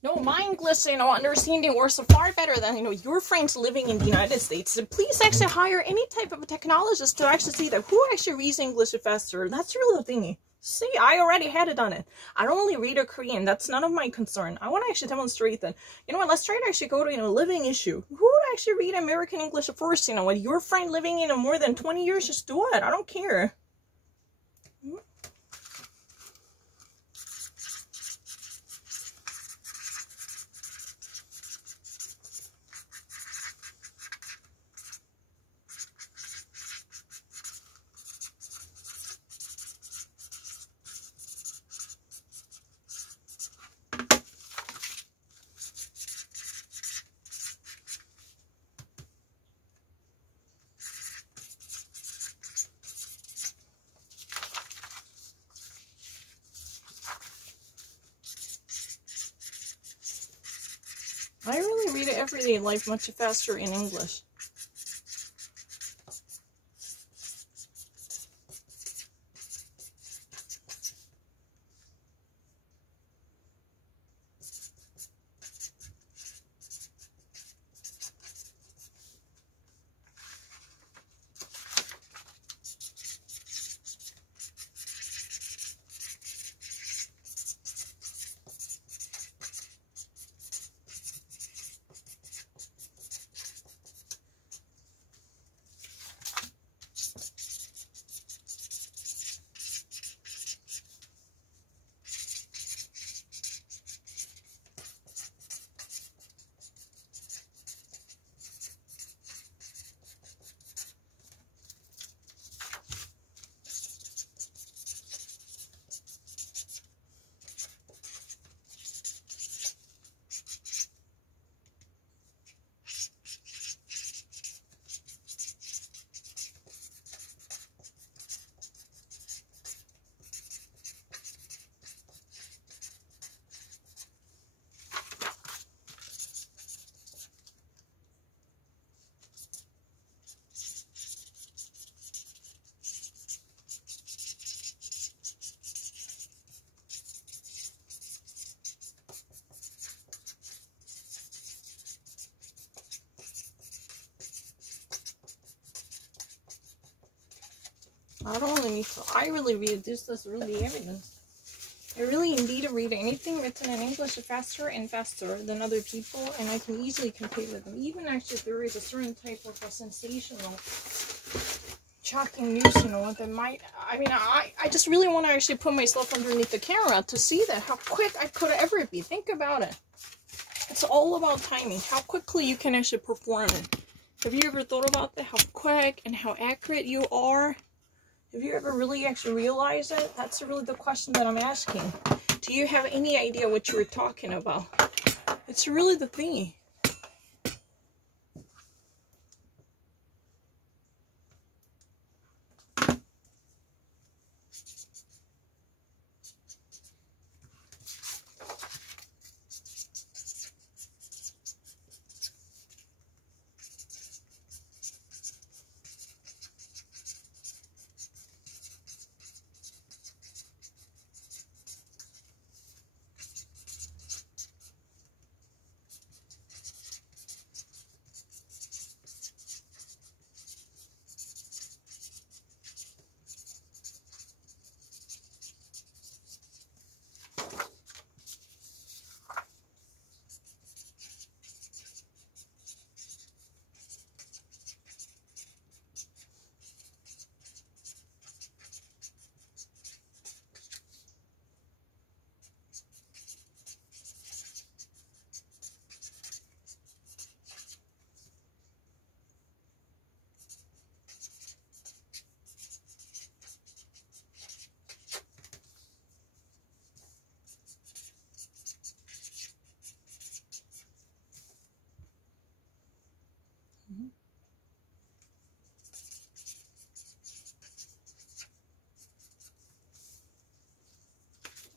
No, my English, understanding works far better than, your friends living in the United States. So please actually hire any type of a technologist to actually see that who actually reads English faster. That's really the thing. See, I already had it on it. I don't only read a Korean. That's none of my concern. I want to actually demonstrate that, let's try to actually go to, living issue. Who would actually read American English first? When your friend living in more than 20 years, just do it. I don't care. I really read everyday life much faster in English. I don't really need to. I really read this. That's really evidence. I really indeed read anything written in English faster and faster than other people, and I can easily compete with them. Even actually, if there is a certain type of a sensational, shocking news, that might. I just really want to actually put myself underneath the camera to see that how quick I could ever be. Think about it. It's all about timing. How quickly you can actually perform it. Have you ever thought about that? How quick and how accurate you are? Have you ever really actually realized it? That's really the question that I'm asking. Do you have any idea what you were talking about? It's really the thing.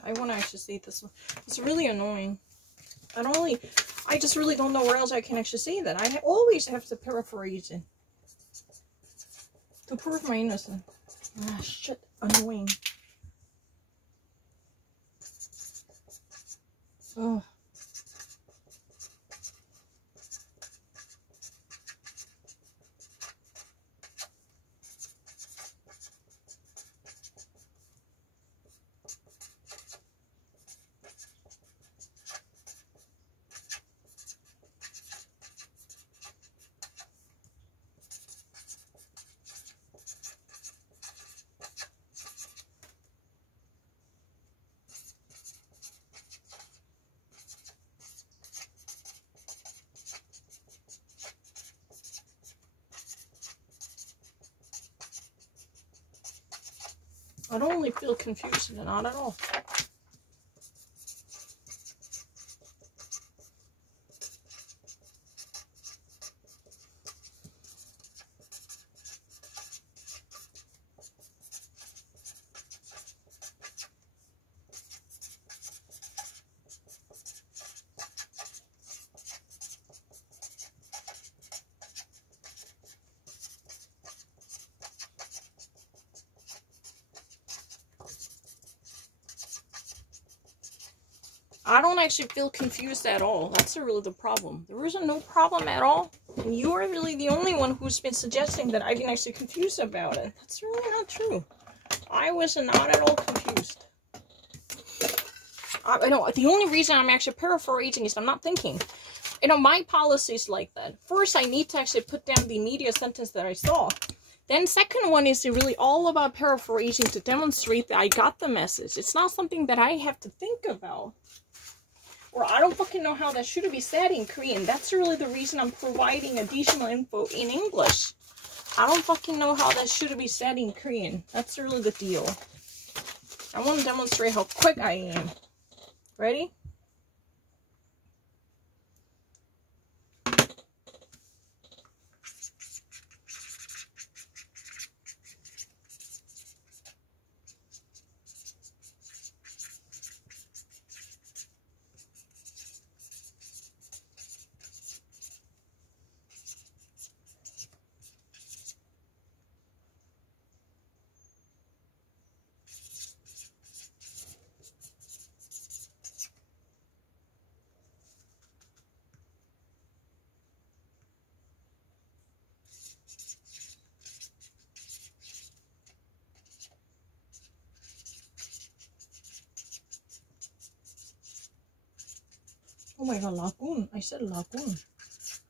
I want to actually see this one. It's really annoying. I just really don't know where else I can actually say that. I always have to paraphrase it to prove my innocence. Ah, shit. Annoying. Oh. I don't really feel confused, not at all. I don't actually feel confused at all. That's really the problem. There isn't no problem at all. And you are really the only one who's been suggesting that I've been actually confused about it. That's really not true. I was not at all confused. I know, the only reason I'm actually paraphrasing is I'm not thinking. You know, my policy is like that. First, I need to actually put down the immediate sentence that I saw. Then second one is really all about paraphrasing to demonstrate that I got the message. It's not something that I have to think about. Or I don't fucking know how that should be said in Korean. That's really the reason I'm providing additional info in English. I don't fucking know how that should be said in Korean. That's really the deal. I want to demonstrate how quick I am. Ready? Oh my god, lagoon. I said lagoon.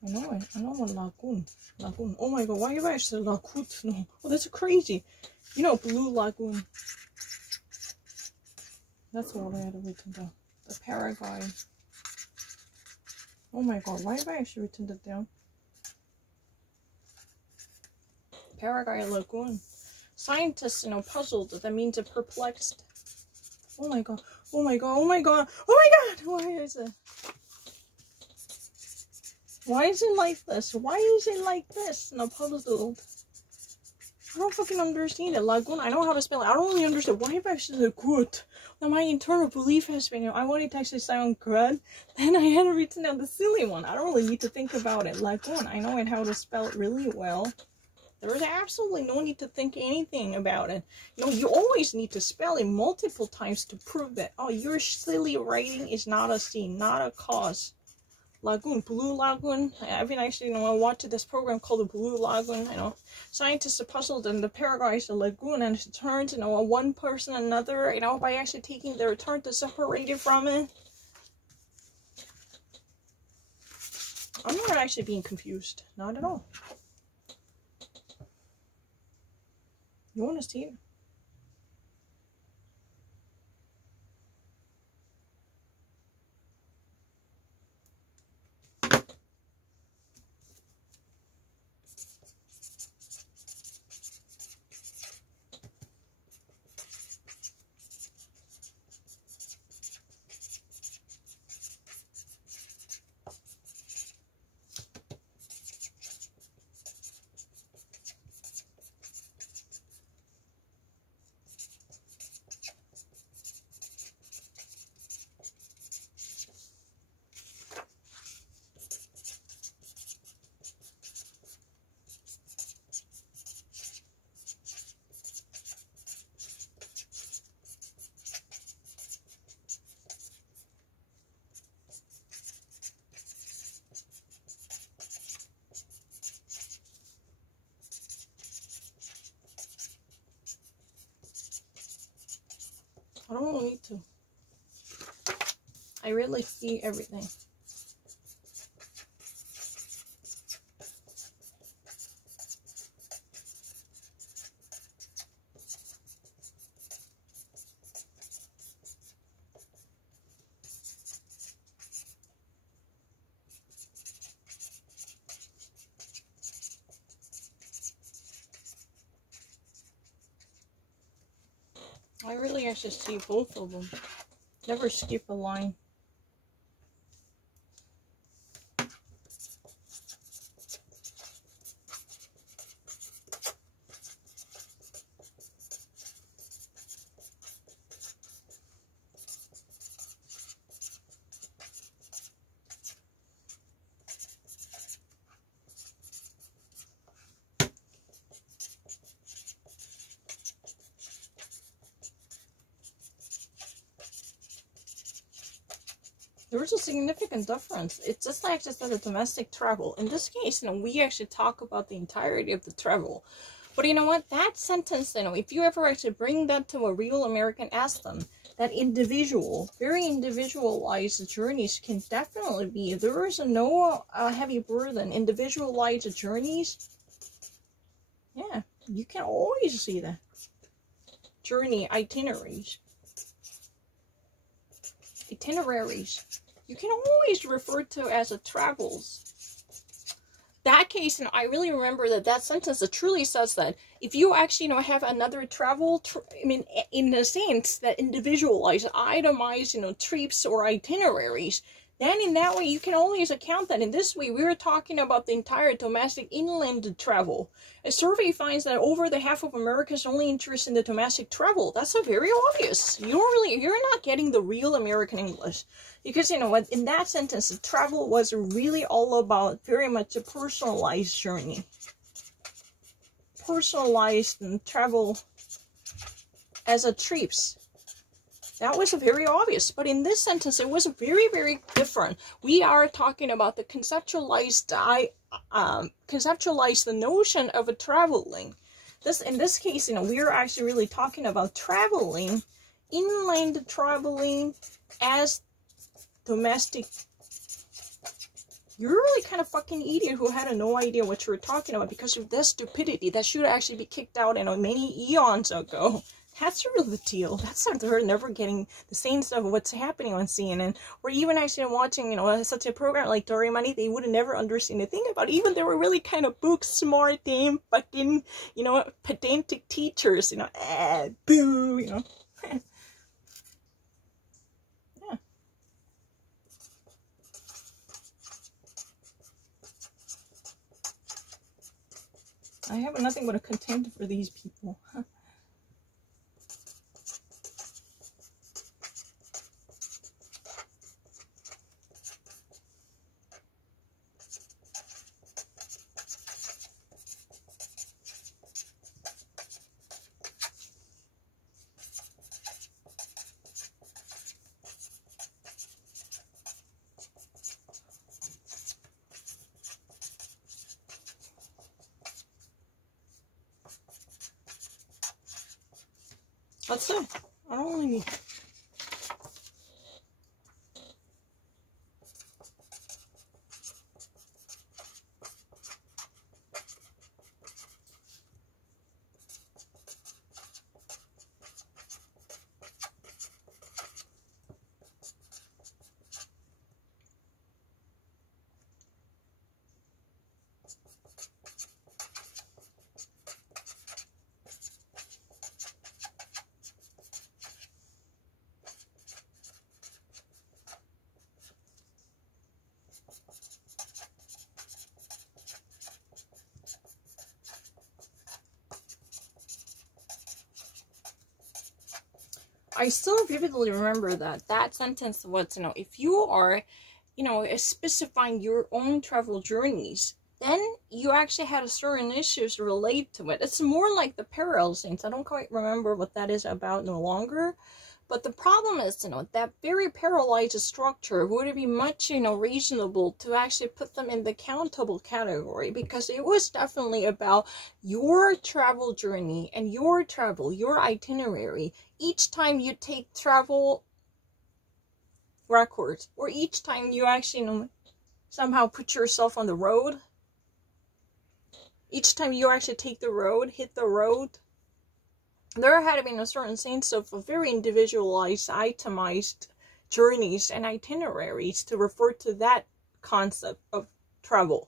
I know it. I know what lagoon. Lagoon. Oh my god, why have I said lagoon? No. Oh, that's crazy. You know, blue lagoon. That's what I had written down. The Paraguay. Oh my god, why have I actually written that down? Paraguay lagoon. Scientists, you know, puzzled. That means perplexed. Oh my god. Oh my god. Oh my god. Oh my god. Why is it? Why is it like this? Why is it like this? No, puzzled. I don't fucking understand it. Lagoon, I know how to spell it. I don't really understand. Why have I said it good? Now my internal belief has been, you know, I want it to actually sound good. Then I had to written down the silly one. I don't really need to think about it. Lagoon, I know how to spell it really well. There is absolutely no need to think anything about it. You know, you always need to spell it multiple times to prove that, oh, your silly writing is not a scene, not a cause. Lagoon, Blue Lagoon. I've been actually, you know, watching this program called the Blue Lagoon. You know, scientists are puzzled, and the Paraguay is a lagoon, and it turns, you know, one person another, you know, by actually taking their turn to separate it from it. I'm not actually being confused, not at all. You want to see it? I don't really need to. I really see everything. I really actually see both of them. Never skip a line. There's a significant difference. It's just like just the domestic travel. In this case, we actually talk about the entirety of the travel. But you know what? That sentence, if you ever actually bring that to a real American, ask them, that individual, very individualized journeys can definitely be, there is no heavy burden. Individualized journeys, yeah, you can always see that. Journey itineraries. You can always refer to as a travels. That case, I really remember that sentence that truly says that if you actually, have another travel, in the sense that individualized, itemized, trips or itineraries, then in that way you can always account that. In this way, we were talking about the entire domestic inland travel. A survey finds that over the half of Americans are only interested in the domestic travel. That's a very obvious. You're not getting the real American English. Because, what, in that sentence, the travel was really all about very much a personalized journey. Personalized and travel as a trips. That was very obvious. But in this sentence, it was very, very different. We are talking about the conceptualized the notion of a traveling. In this case, we are actually really talking about traveling, inland traveling as domestic. You're really kind of fucking idiot who had no idea what you were talking about because of this stupidity that should actually be kicked out many eons ago. That's really the deal. That's not, they're never getting the sense of what's happening on CNN, or even actually watching, such a program like Doraemon. They would have never understand a thing about it. Even they were really kind of book smart, damn fucking, pedantic teachers, boo, Yeah. I have nothing but a contempt for these people. That's it. I don't really need. I still vividly remember that sentence was, if you are, specifying your own travel journeys, then you actually had a certain issues relate to it. It's more like the parallel scenes. I don't quite remember what that is about no longer. But the problem is, that very parallelized structure would be much, reasonable to actually put them in the countable category, because it was definitely about your travel journey and your itinerary. Each time you take travel records, or each time you actually, somehow put yourself on the road, each time you actually hit the road, there had been a certain sense of a very individualized, itemized journeys and itineraries to refer to that concept of travel.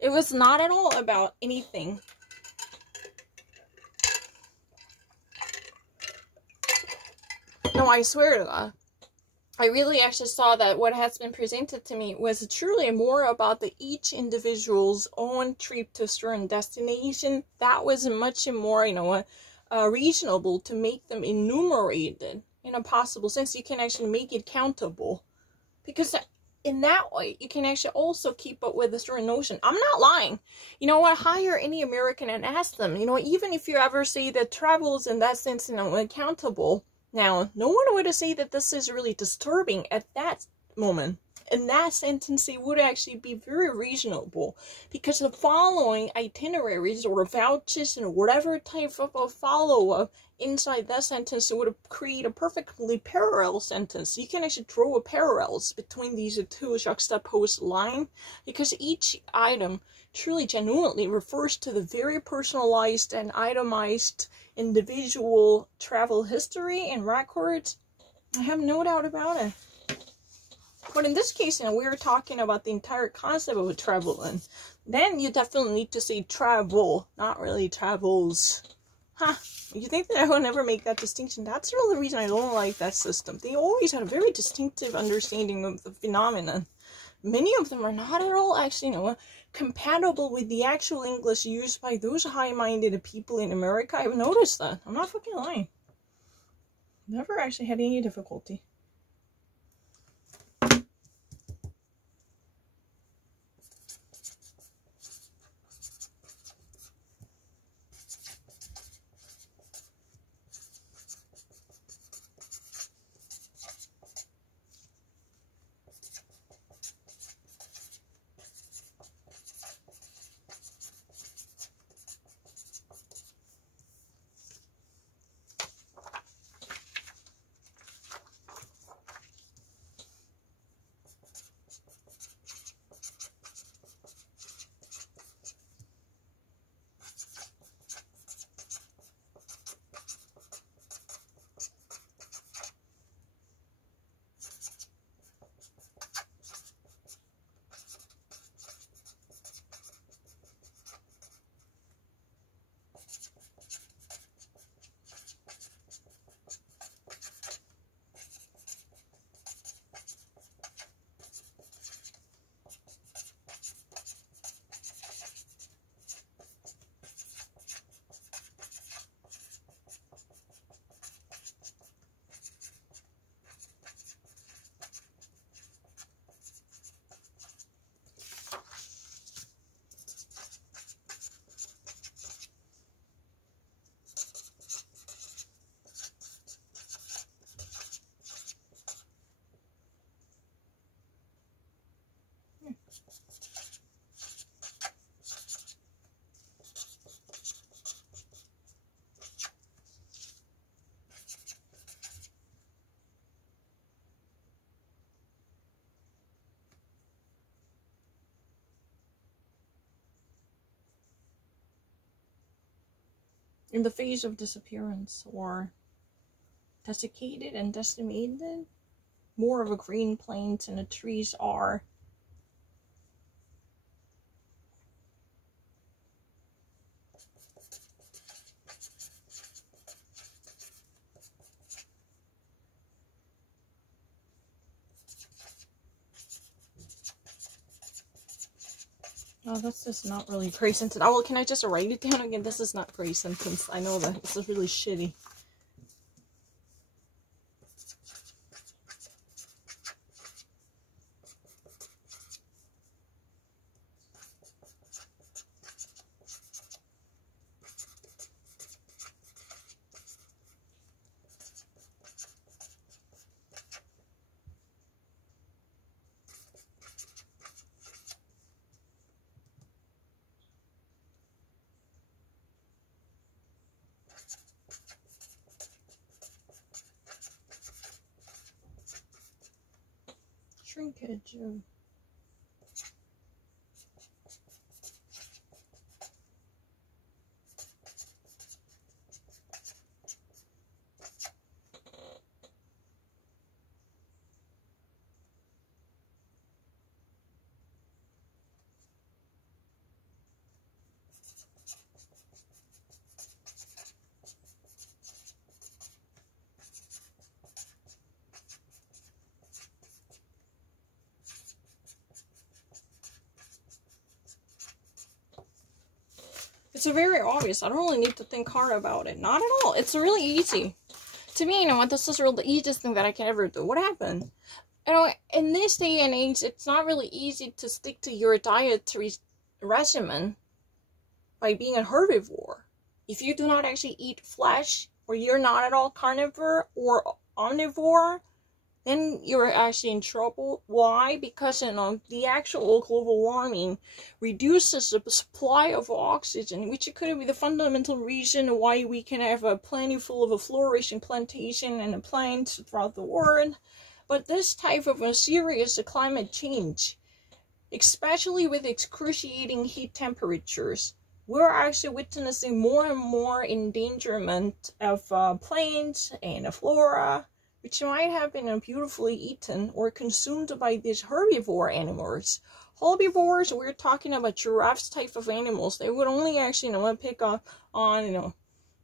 It was not at all about anything. No, I swear to God. I really actually saw that what has been presented to me was truly more about the each individual's own trip to a certain destination. That was much more, reasonable to make them enumerated in a possible sense. You can actually make it countable. Because in that way, you can actually also keep up with a certain notion. I'm not lying. You know what? Hire any American and ask them. Even if you ever say that travel is in that sense, accountable. Now, no one would say that this is really disturbing at that moment. And that sentence would actually be very reasonable, because the following itineraries or vouchers and whatever type of a follow-up inside that sentence would create a perfectly parallel sentence. You can actually draw a parallels between these two juxtaposed lines, because each item truly genuinely refers to the very personalized and itemized individual travel history and records. I have no doubt about it. But in this case, we're talking about the entire concept of traveling. Then you definitely need to say travel, not really travels. You think that I will never make that distinction? That's the real reason I don't like that system. They always had a very distinctive understanding of the phenomenon. Many of them are not at all actually, compatible with the actual English used by those high-minded people in America. I've noticed that. I'm not fucking lying. Never actually had any difficulty. In the phase of disappearance or desiccated and decimated, more of a green plains and the trees are Oh, that's just not really a great sentence. Oh, well, can I just write it down again? This is not a great sentence. I know that. This is really shitty. Shrinkage of It's a very obvious. I don't really need to think hard about it. Not at all. It's really easy. To me, you know what, this is really the easiest thing that I can ever do. What happened? You know, in this day and age, it's not really easy to stick to your dietary regimen by being a herbivore. If you do not actually eat flesh, or you're not at all carnivore or omnivore, then you're actually in trouble. Why? Because, you know, the actual global warming reduces the supply of oxygen, which could be the fundamental reason why we can have a plentiful of a flourishing plantation and a plants throughout the world. But this type of a serious climate change, especially with excruciating heat temperatures, we're actually witnessing more and more endangerment of plants and flora, which might have been beautifully eaten or consumed by these herbivore animals. Herbivores, we're talking about giraffes type of animals. They would only actually, you know, pick up on, you know,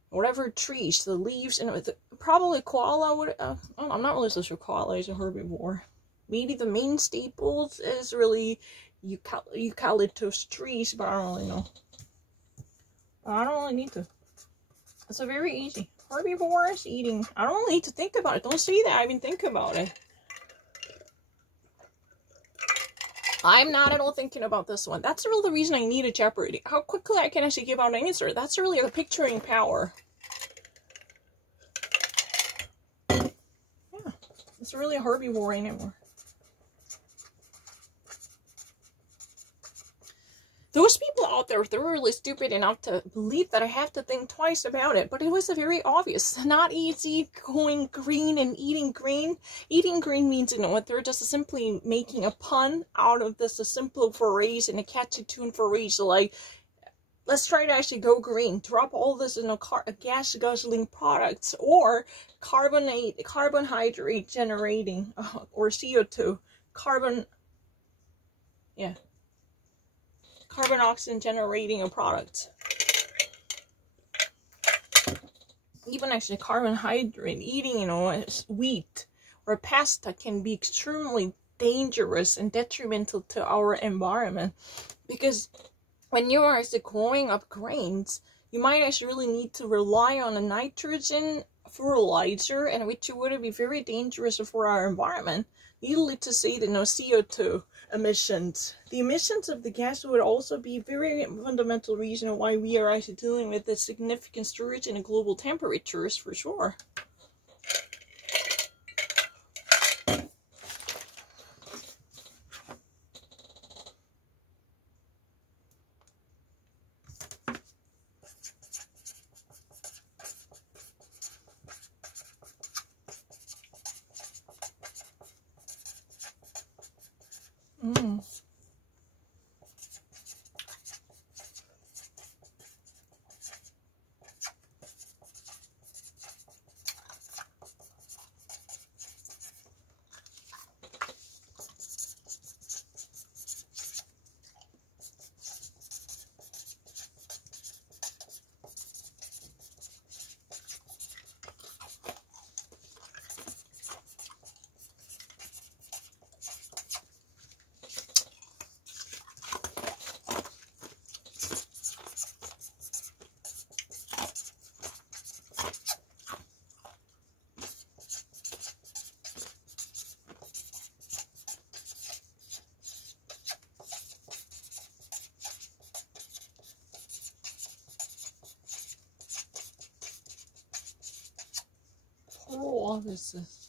whatever trees, the leaves, and probably koala would, I'm not really so sure koala is a herbivore. Maybe the main staples is really eucalyptus trees, but I don't really know. I don't really need to. It's a very easy. Herbivores eating. I don't really need to think about it. Don't say that. I even think about it. I'm not at all thinking about this one. That's really the reason I need a Jeopardy. How quickly I can actually give out an answer. That's really a picturing power. Yeah. It's really a herbivore anymore. Those people out there, they're really stupid enough to believe that I have to think twice about it, but it was very obvious. Not easy going green and eating green. Eating green means, you know what, they're just simply making a pun out of this, a simple phrase and a catchy tune phrase. So like, let's try to actually go green. Drop all this in a gas guzzling products or carbohydrate generating or CO2. Carbon oxygen generating a product. Even actually carbohydrate, eating, you know, wheat or pasta can be extremely dangerous and detrimental to our environment, because when you are actually growing up grains, you might actually really need to rely on a nitrogen fertilizer, and which would be very dangerous for our environment. Needless to say, the CO2 emissions. The emissions of the gas would also be a very fundamental reason why we are actually dealing with a significant surge in the global temperatures, for sure. Oh, this is.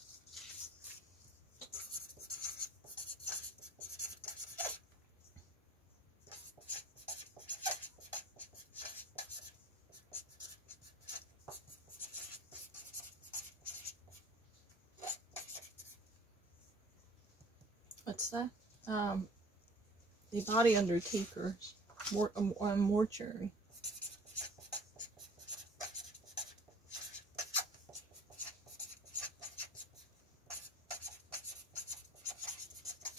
What's that? The body undertakers, mortuary.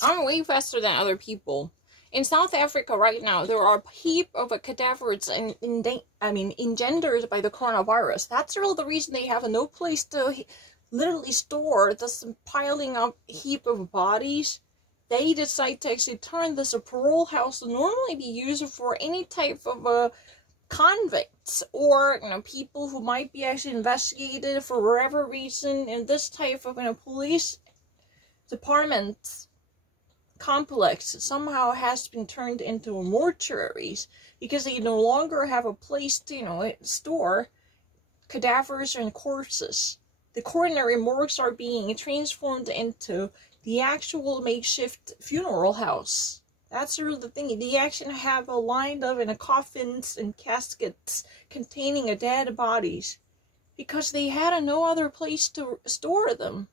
I'm way faster than other people. In South Africa right now, there are a heap of cadavers engendered by the coronavirus. That's really the reason they have no place to literally store this piling up heap of bodies. They decide to actually turn this parole house to normally be used for any type of convicts or people who might be actually investigated for whatever reason in this type of police department complex somehow has been turned into mortuaries because they no longer have a place to store cadavers and corpses. The coronary morgues are being transformed into the actual makeshift funeral house. That's really the thing. They actually have a line of coffins and caskets containing dead bodies because they had no other place to store them.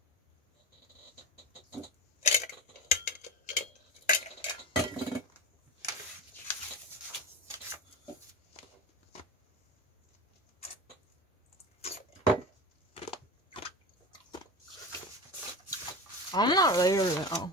I'm not there now.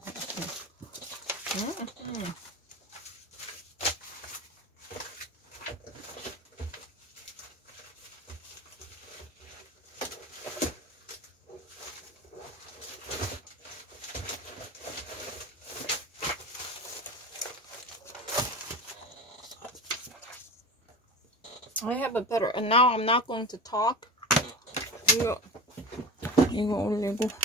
I have a better, and now I'm not going to talk. 이거 올리고.